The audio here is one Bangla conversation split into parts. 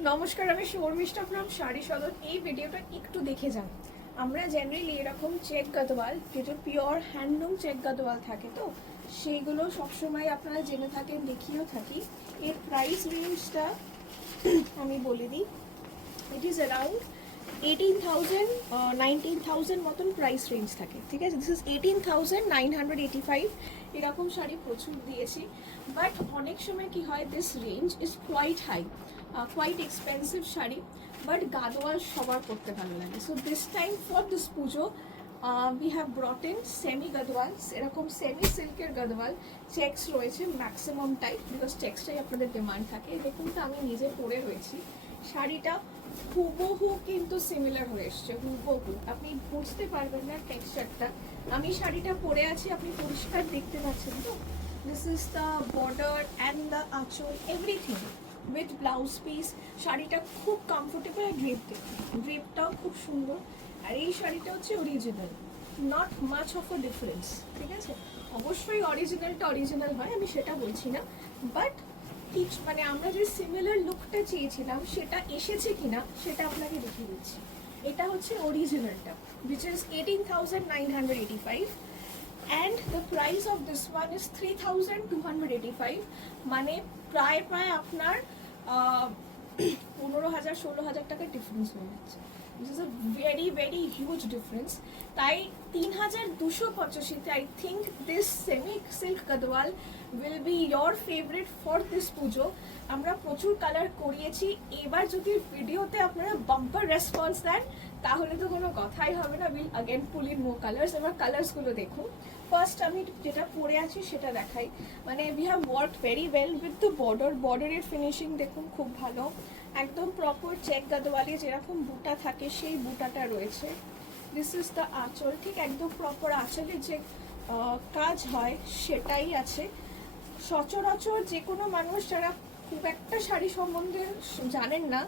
নমস্কার, আমি শর্মিষ্ঠা ফ্রম শাড়ি সদন। এই ভিডিওটা একটু দেখে যান। আমরা জেনারেলি এরকম চেক গাদওয়াল, যেটা পিওর হ্যান্ডলুম চেক গাদওয়াল থাকে, তো সেইগুলো সবসময় আপনারা জেনে থাকেন, দেখিয়েও থাকি। এর প্রাইস রেঞ্জটা আমি বলে দিই। ইট ইজ অ্যারাউন্ড 18,000 19,000 মতন প্রাইস রেঞ্জ থাকে, ঠিক আছে। This is 18,985। এরকম শাড়ি প্রচুর দিয়েছি, বাট অনেক সময় কি হয়, this range is quite high, quite expensive sari, but Gadwal সবার করতে ভালো লাগে। So this time for this Puja we have brought in semi Gadwal, এরকম সেমি সিল্কের গাদওয়াল। চেক্স রয়েছে ম্যাক্সিমাম টাইপ, বিকজ চেক্সটাই আপনাদের ডিমান্ড থাকে। দেখুন তো, আমি নিজে পরে রয়েছি, শাড়িটা হুবহু কিন্তু সিমিলার হয়ে এসছে, হুবহু। আপনি বুঝতে পারবেন না টেক্সচারটা। আমি শাড়িটা পরে আছি, আপনি পরিষ্কার দেখতে পাচ্ছেন তো। This is the border and the আঁচল, এভরিথিং উইথ ব্লাউজ পিস। শাড়িটা খুব কমফোর্টেবল, আর ড্রেপটাও খুব সুন্দর। আর এই শাড়িটা হচ্ছে original, not much of a difference, ঠিক আছে। অবশ্যই অরিজিনালটা অরিজিনাল হয়, আমি সেটা বলছি না, বাট ঠিক মানে আমরা যে সিমিলার লুকটা চেয়েছিলাম সেটা এসেছে কিনা সেটা আপনাকে দেখিয়ে দিচ্ছি। এটা হচ্ছে অরিজিনালটা, which is 18,985 and the price of this one is 3,285। মানে প্রায় আপনার 15,000 16,000 টাকার ডিফারেন্স হয়ে যাচ্ছে। This is a very very huge difference. তাই 3,285-তে I think this semi silk Gadwal will be your favourite for this Puja. আমরা প্রচুর কালার করিয়েছি, এবার যদি ভিডিওতে আপনারা বাম্পার রেসপন্স দেন তাহলে তো কোনো কথাই হবে না। Will again pool in more colours. এবার কালার্সগুলো দেখুন। ফার্স্ট আমি যেটা পরে আছি সেটা দেখাই। মানে we have work very well with the বর্ডারের ফিনিশিং দেখুন, খুব ভালো। একদম প্রপার চেক গাদওয়ালে যেরকম বুটা থাকে সেই বুটাটা রয়েছে। দিস ইজ দ্য আঁচল, ঠিক একদম প্রপার আঁচলে যে কাজ হয় সেটাই আছে। সচরাচর যে কোনো মানুষ যারা খুব একটা শাড়ি সম্বন্ধে জানেন না,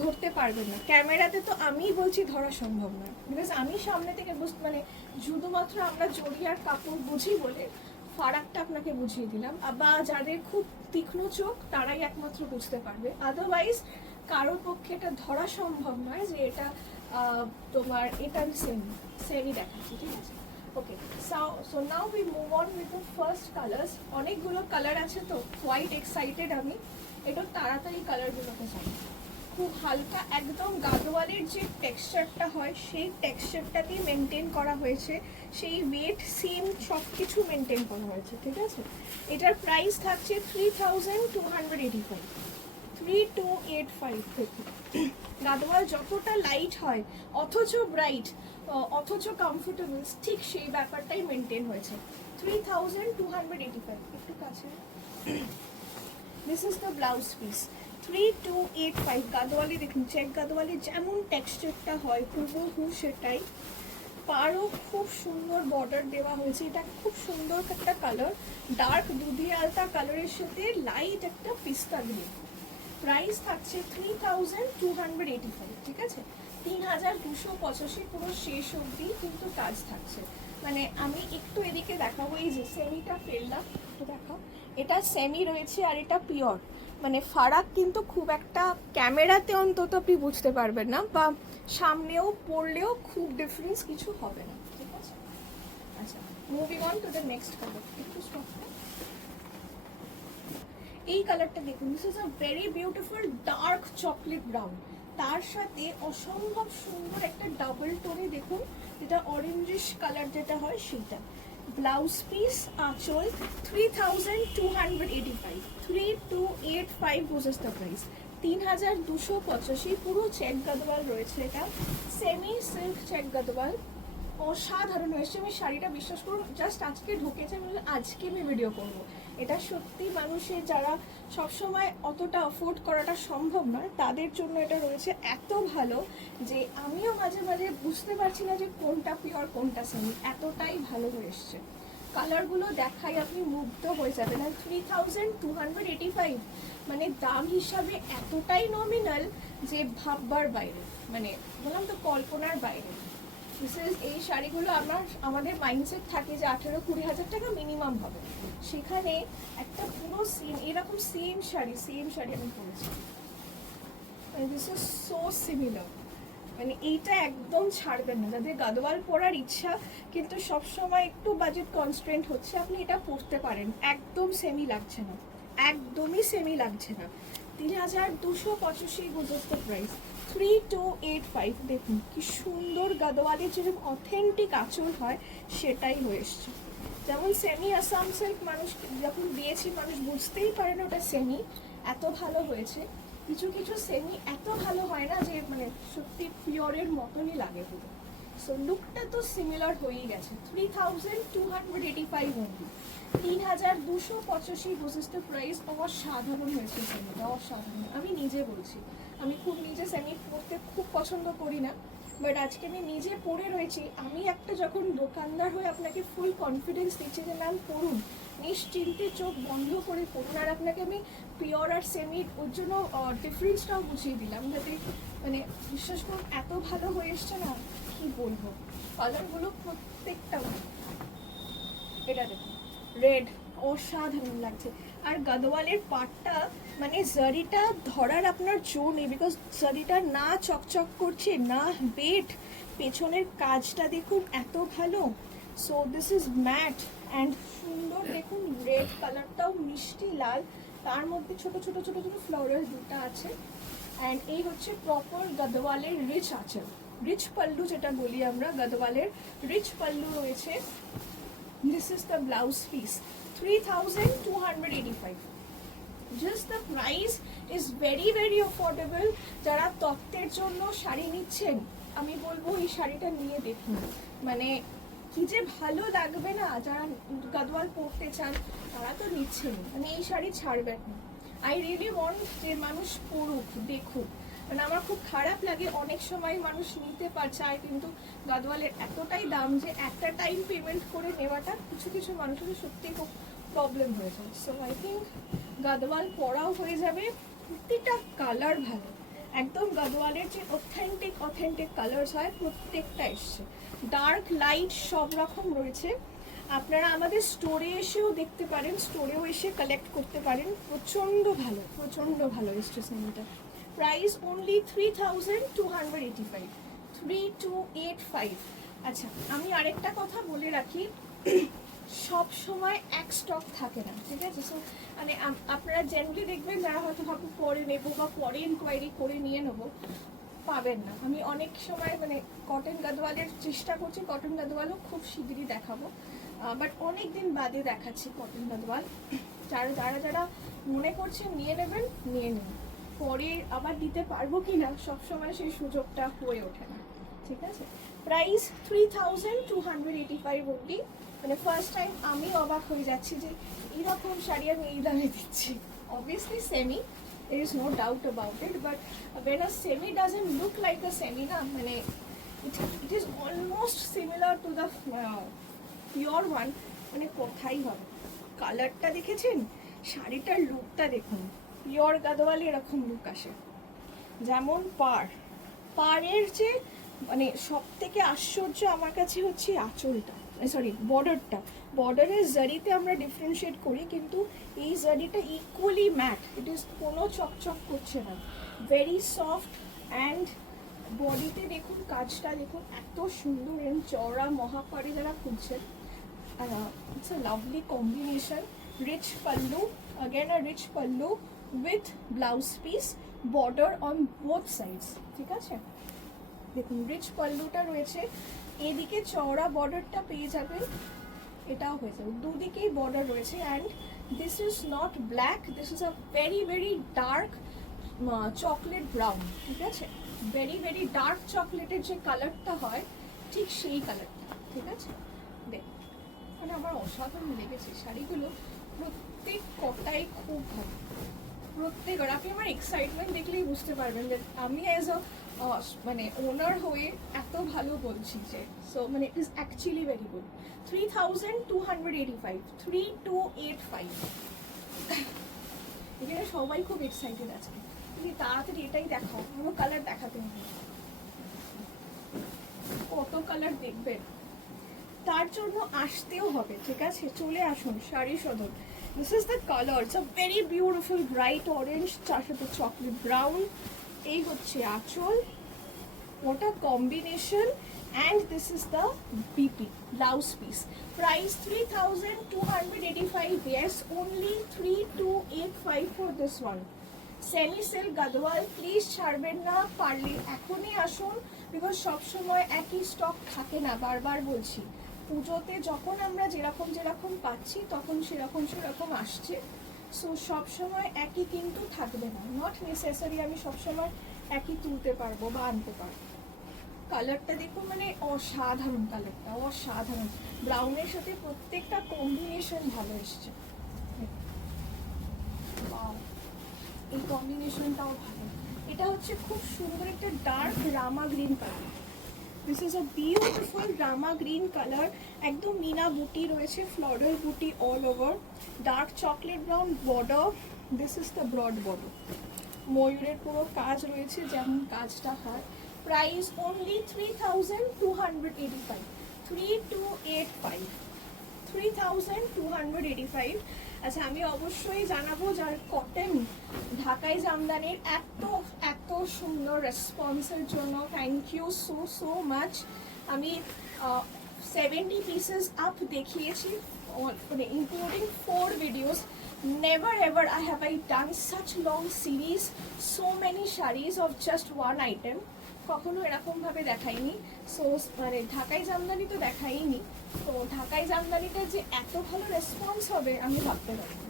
ধরতে পারবেন না। ক্যামেরাতে তো আমিই বলছি ধরা সম্ভব না, বিকজ আমি সামনে থেকে মানে শুধুমাত্র আমরা জড়ি আর কাপড় বুঝি বলে ফারাকটা আপনাকে বুঝিয়ে দিলাম। বা যাদের খুব তীক্ষ্ণ চোখ তারাই একমাত্র বুঝতে পারবে, আদারওয়াইজ কারোর পক্ষে এটা ধরা সম্ভব নয় যে এটা তোমার এটা সেমি দেখাচ্ছি, ঠিক আছে। Okay, so now we move on with the first colours. অনেকগুলো কালার আছে, তো কোয়াইট এক্সাইটেড আমি। একটু তাড়াতাড়ি কালারগুলোকে চাই। খুব হালকা একদম গাদওয়ালের যে টেক্সচারটা হয় সেই টেক্সচারটাকেই মেনটেন করা হয়েছে, সেই ওয়েট সিম সব কিছু মেনটেন করা হয়েছে, ঠিক আছে। এটার প্রাইস থাকছে 3,285, 3,285 থেকে। গাদওয়াল যতটা লাইট হয় অথচ ব্রাইট, অথচ কমফোর্টেবল, ঠিক সেই ব্যাপারটাই মেনটেন হয়েছে। 3,285, একটু কাছে। This is the blouse piece, 3,285। গাদওয়ালি দেখুন, চেক গাদওয়ালি যেমন টেক্সচারটা হয় হুবহু সেটাই। পাড়ও খুব সুন্দর বর্ডার দেওয়া হয়েছে। এটা খুব সুন্দর একটা কালার, ডার্ক দুধিয়া আলতা কালারের সাথে লাইট একটা পিস্তা গ্রিন। প্রাইস থাকছে 3,285, ঠিক আছে। 3,285 পুরো শেষ অবধি কিন্তু কাজ থাকছে। মানে আমি একটু এদিকে দেখাবো, এই যে সেমিটা ফেললাম, একটু দেখাও। এটা সেমি রয়েছে আর এটা পিওর। মানে ফারাক কিন্তু খুব একটা ক্যামেরাতে অন্তত আপনি বুঝতে পারবেন না, বা সামনেও পড়লেও খুব ডিফারেন্স কিছু হবে না, ঠিক আছে। আচ্ছা, moving on to the next colour. একটু স্টপ। এই কালারটা দেখুন, this is a very beautiful dark chocolate brown. তার সাথে অসম্ভব সুন্দর একটা ডাবল টোনে দেখুন, যেটা অরেঞ্জিশ কালার যেটা হয় সেটা। ব্লাউজ পিস, আঁচল, 3,285, 3,285 বুঝেস দ্য প্রাইস। 3,285 পুরো চেক গাদওয়াল রয়েছে। এটা সেমি সিল্ক চেক গাদওয়াল, অসাধারণ হয়েছে। আমি শাড়িটা বিশ্বাস করুন জাস্ট আজকে ঢুকেছে, আমি আজকে আমি ভিডিও করব। এটা সত্যি মানুষের যারা সবসময় অতটা অ্যাফোর্ড করাটা সম্ভব নয় তাদের জন্য এটা রয়েছে এত ভালো যে আমিও মাঝে মাঝে বুঝতে পারছি না যে কোনটা পিওর কোনটা সেমি, এতটাই ভালো হয়ে এসছে। কালারগুলো দেখাই, আপনি মুগ্ধ হয়ে যাবেন। আর 3,285 মানে দাম হিসাবে এতটাই নমিনাল যে ভাববার বাইরে, মানে বললাম তো কল্পনার বাইরে। এই শাড়িগুলো আমাদের মাইন্ডসেট থাকে যে 18-20 টাকা মিনিমাম হবে, সেখানে একটা পুরো সেম এরকম সেম শাড়ি আমি পরেছি। দিস ইজ সো সিমিলার, মানে এইটা একদম ছাড়বেন না। যাদের গাদোয়াল পরার ইচ্ছা কিন্তু সবসময় একটু বাজেট কনস্ট্রেন্ট হচ্ছে, আপনি এটা পরতে পারেন, একদম সেমি লাগছে না, একদমই সেমি লাগছে না। 3285 গুজস দ্য প্রাইস, 3285। দেখুন কি সুন্দর গাদোয়ালের যেরকম অথেন্টিক আঁচল হয় সেটাই হয়ে এসছে। যেমন সেমি আসাম সিল্ক মানুষ যখন দিয়েছি মানুষ বুঝতেই পারে না ওটা সেমি, এত ভালো হয়েছে। কিছু কিছু সেমি এত ভালো হয় না যে মানে সত্যি পিওরের মতনই লাগে পুরো। সো লুকটা তো সিমিলার হয়েই গেছে। 3285 অনলি, 3285 বুঝিস তো প্রাইস। অসাধারণ হয়েছে সেমিটা, অসাধারণ। আমি নিজে বলছি, আমি খুব নিজে সেমি পরতে খুব পছন্দ করি না, বাট আজকে আমি নিজে পরে রয়েছি। আমি একটা যখন দোকানদার হয়ে আপনাকে ফুল কনফিডেন্স দিচ্ছি যে ম্যাম পড়ুন, নিশ্চিন্তে চোখ বন্ধ করে পড়ুন, আর আপনাকে আমি পিওর আর সেমি ওর জন্য ডিফারেন্সটাও বুঝিয়ে দিলাম, যাতে মানে বিশ্বাস করুন এত ভালো হয়ে এসছে না কি বলবো। কালারগুলো প্রত্যেকটা, এটা দেখুন রেড, অসাধারণ লাগছে। আর গাদোয়ালের পাটটা মানে জারিটা ধরার আপনার জো নেই, বিকজ জারিটা না চকচক করছে না বেট, পেছনের কাজটা দেখুন এত ভালো। So this is matte and সুন্দর। দেখুন রেড কালারটাও মিষ্টি লাল, তার মধ্যে ছোট ছোট ছোট ছোট ফ্লোরাল দুটো আছে। অ্যান্ড এই হচ্ছে প্রপার গাদোয়ালের রিচ আঁচল, রিচ পাল্লু যেটা বলি আমরা, গাদোয়ালের রিচ পাল্লু রয়েছে। This is the blouse piece, 3285. Just the price is very very affordable. যারা তত্ত্বের জন্য শাড়ি নিচ্ছেন আমি বলবো এই শাড়িটা নিয়ে দেখুন, মানে কি যে ভালো লাগবে না। যারা গাদোয়াল পরতে চান তারা তো নিচ্ছেন, মানে এই শাড়ি ছাড়বেন না। আই রিয়েলি ওয়ান্ট যে মানুষ পড়ুক, দেখুক। মানে আমার খুব খারাপ লাগে অনেক সময় মানুষ নিতে চায় কিন্তু গাদোয়ালের এতটাই দাম যে একটা টাইম পেমেন্ট করে নেওয়াটা কিছু কিছু মানুষের সত্যি খুব প্রবলেম হয়ে যায়। সো আই থিঙ্ক গাদোয়াল পরাও হয়ে যাবে, প্রত্যেকটা কালার ভালো, একদম গাদোয়ালের যে অথেন্টিক কালার্স হয় প্রত্যেকটা এসছে। ডার্ক লাইট সব রকম রয়েছে। আপনারা আমাদের স্টোরে এসেও দেখতে পারেন, স্টোরেও এসে কালেক্ট করতে পারেন। প্রচণ্ড ভালো এসছে সেমিটা। Price only 3285, 3285। আচ্ছা আমি আরেকটা কথা বলে রাখি, সব সময় এক স্টক থাকে না, ঠিক আছে? সো মানে আপনারা জেনারেলি দেখবেন যারা হয়তো ভাবো পরে নেবো বা পরে ইনকোয়ারি করে নিয়ে নেবো, পাবেন না। আমি অনেক সময় মানে কটন গাদোয়ালের চেষ্টা করছি, কটন গাদোয়ালও খুব শিগগিরই দেখাবো, বাট অনেক দিন বাদে দেখাচ্ছি কটন গাদোয়াল। যারা মনে করছেন নিয়ে নেবেন, নিয়ে নিন, পরে আবার দিতে পারবো কি না সবসময় সেই সুযোগটা হয়ে ওঠে না, ঠিক আছে? প্রাইস 3285 অবধি। মানে ফার্স্ট টাইম আমি অবাক হয়ে যাচ্ছি যে এইরকম শাড়ি আমি এই দামে দিচ্ছি। Obviously semi, there is no doubt about it, but when a semi doesn't look like a semi na, মানে it is almost similar to the pure one, মানে কোথায় হবে। কালারটা দেখেছেন, শাড়িটার লুকটা দেখুন, পিওর গাদোয়ালে এরকম লুক আসে। যেমন পাড়ের যে মানে সব থেকে আশ্চর্য আমার কাছে হচ্ছে আঁচলটা, সরি বর্ডারের জারিতে আমরা ডিফারেন্সিয়েট করি, কিন্তু এই জারিটা ইকুয়ালি ম্যাট, ইট ইজ কোনো চকচক করছে না, ভেরি সফট। অ্যান্ড বডিতে দেখুন কাজটা দেখুন এত সুন্দর, এন্ড চওড়া মহাপাড়ি যারা খুঁজছেন, it's a lovely combination. Rich pallu, again a rich pallu with blouse piece, border on both sides, ঠিক আছে? দেখুন রিচ পাল্লুটা রয়েছে, এদিকে চওড়া বর্ডারটা পেয়ে যাবেন, এটাও হয়ে যাবে, দুদিকেই বর্ডার রয়েছে। And this is not black, this is a very very dark chocolate brown, ঠিক আছে? ভেরি ভেরি ডার্ক চকলেটের যে কালারটা হয় ঠিক সেই কালারটা, ঠিক আছে? দেখ মানে আমার অসাধারণ লেগেছে শাড়িগুলো, প্রত্যেক কটাই খুব ভালো, প্রত্যেক। আর আপনি আমার এক্সাইটমেন্ট দেখলেই বুঝতে পারবেন যে আমি অ্যাজ আ মানে ওনার হয়ে এত ভালো বলছি যে, সো মানে it is actually very good. 3285, 3285। এখানে সবাই খুব এক্সাইটেড আছে, তুমি তাড়াতাড়ি এটাই দেখাও, পুরো কালার দেখাতে হবে, কত কালার দেখবেন, তার জন্য আসতেও হবে, ঠিক আছে? চলে আসুন sari Sadan. This is the colour, it's a very beautiful bright orange, তার সাথে চকলেট ব্রাউন, এই হচ্ছে আঁচল, what a combination, and this is the BP blouse piece. Price 3285. Yes, only 3285 for this one. Semi silk gadwal, please ছাড়বেন না, পারলে এখনই আসুন, বিকজ সবসময় একই স্টক থাকে না, বারবার বলছি। পুজোতে যখন আমরা যেরকম যেরকম পাচ্ছি তখন সেরকম আসছে, সো সবসময় একই কিন্তু থাকবে না, নট নেসেসারি আমি সবসময় একই তুলতে পারবো বা আনতে পারবো। কালারটা দেখো, মানে অসাধারণ, কালারটা অসাধারণ, ব্রাউনের সাথে প্রত্যেকটা কম্বিনেশন ভালো এসছে। Wow, এই কম্বিনেশনটাও ভালো। এটা হচ্ছে খুব সুন্দর একটা dark rama green colour. This is a beautiful rama green colour, একদম মিনা বুটি রয়েছে, floral buti all over, dark chocolate brown border, this is the broad border, ময়ূরের পুরো কাজ রয়েছে যেমন কাজটা হয়। Price only 3285, 3285, 3285। আচ্ছা, আমি অবশ্যই জানাবো যার কটন ঢাকাই জামদানির এত এত সুন্দর রেসপন্সের জন্য thank you so so much. আমি 70 পিসেস আপ দেখিয়েছি, মানে including 4 videos. Never ever have I done such long series, so many sarees of just one item. কখনো এরকম ভাবে দেখাইনি। সো মানে ঢাকাই জামদানি তো দেখাইনি, তো ঢাকাই জামদানিটা যে এত ভালো রেসপন্স হবে আমি ভাবতে পারিনি।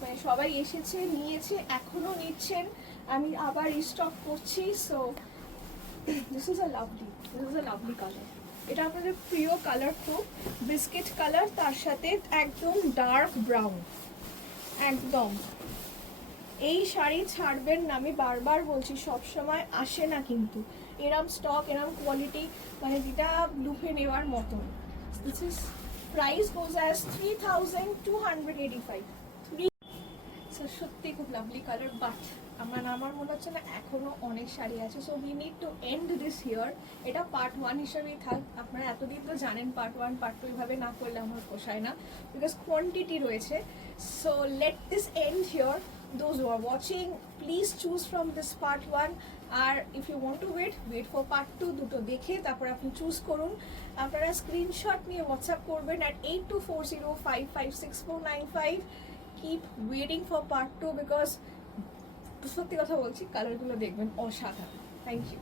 মানে সবাই এসেছে, নিয়েছে, এখনো নিচ্ছেন, আমি আবার রিস্টক করছি। So this is a lovely colour. এটা আপনাদের প্রিয় কালার, খুব বিস্কিট কালার, তার সাথে একদম ডার্ক ব্রাউন, একদম। এই শাড়ি ছাড়বেন না, আমি বারবার বলছি, সব সময় আসে না কিন্তু এরম স্টক, এরম কোয়ালিটি, মানে যেটা লুফে নেওয়ার মতন। This is price goes as 3285। সত্যি খুব লাভলি কালার, বাট আমার মনে হচ্ছে না এখনো অনেক শাড়ি আছে। So we need to end this here. এটা পার্ট 1 হিসেবেই থাক। আপনারা এতদিন তো জানেন পার্ট 1 পার্ট 2 এভাবে না করলে আমার পোষায় না, বিকজ কোয়ান্টিটি রয়েছে। So let this end here. Those who are watching, please choose from this part 1, আর if you want to wait for part 2, দুটো দেখে তারপর আপনি চুজ করুন। আপনারা স্ক্রিনশট নিয়ে হোয়াটসঅ্যাপ করবেন at 8240556495। keep waiting for part 2 because সত্যি কথা বলছি, কালারগুলো দেখবেন অসাধারণ। Thank you.